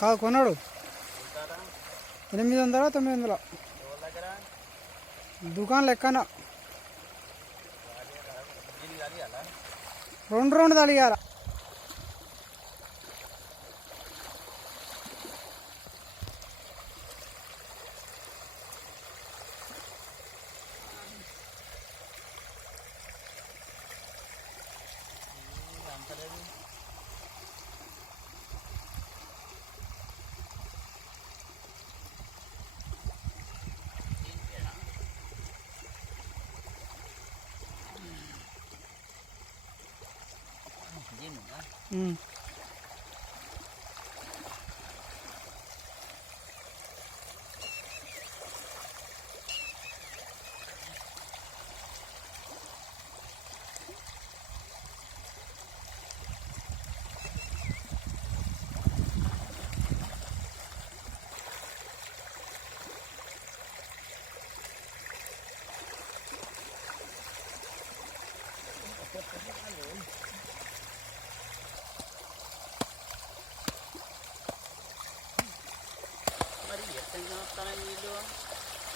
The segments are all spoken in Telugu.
కాదు కొన్నాడు 800 900 దుకాణం లెక్కన 2 తలిగాల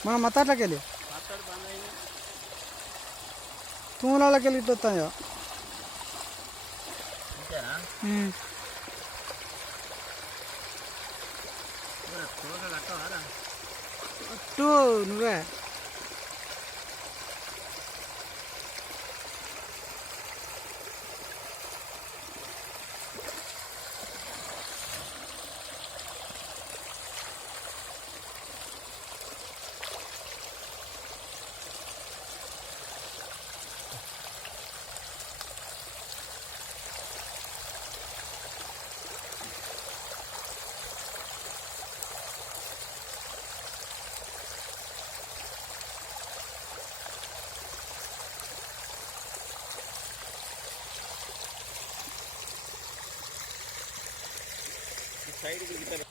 మన మతాట్లకి వెళ్ళి తూములకి వెళ్ళి ఇట్టు వస్తాయో అట్టు నువ్వే సైడ్ దిగుతారు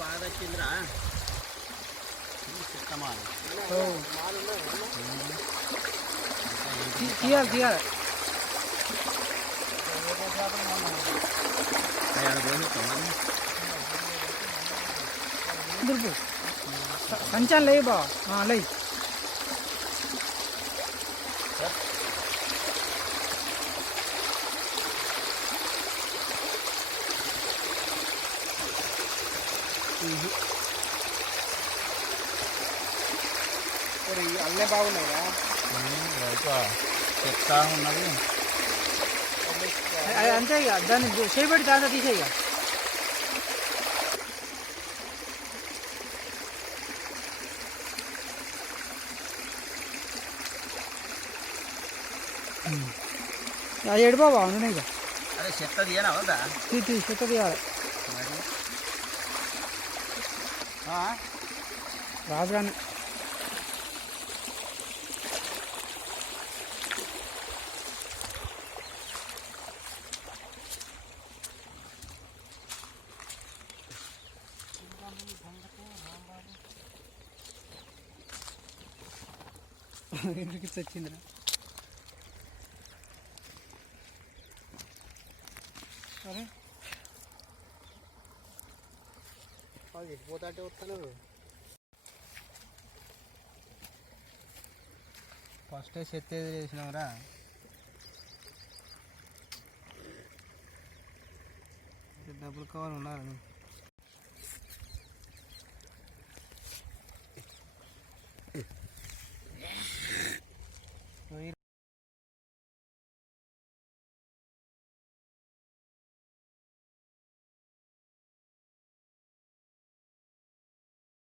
బాగా వచ్చిందిరా తీయాలి తీయాలి దుర్పు కంచాన్ లే బా లై అల్లే బాగున్నాయా చెప్తా ఉన్నది అంతే ఇక దాన్ని చేయబెట్టి దాంట్లో తీసేయ ఏడు బాబా ఉన్నాయి ఇక అదే చెత్త తీయాలి అవుదా చెత్త తీయాలి రాజుగాని ఎందుకు వచ్చిందిరా అరే అది ఎట్టిపోతా వస్తాను ఫస్ట్ చెత్త ఏది వేసినావురా డబ్బులు కావాలి ఉండాలి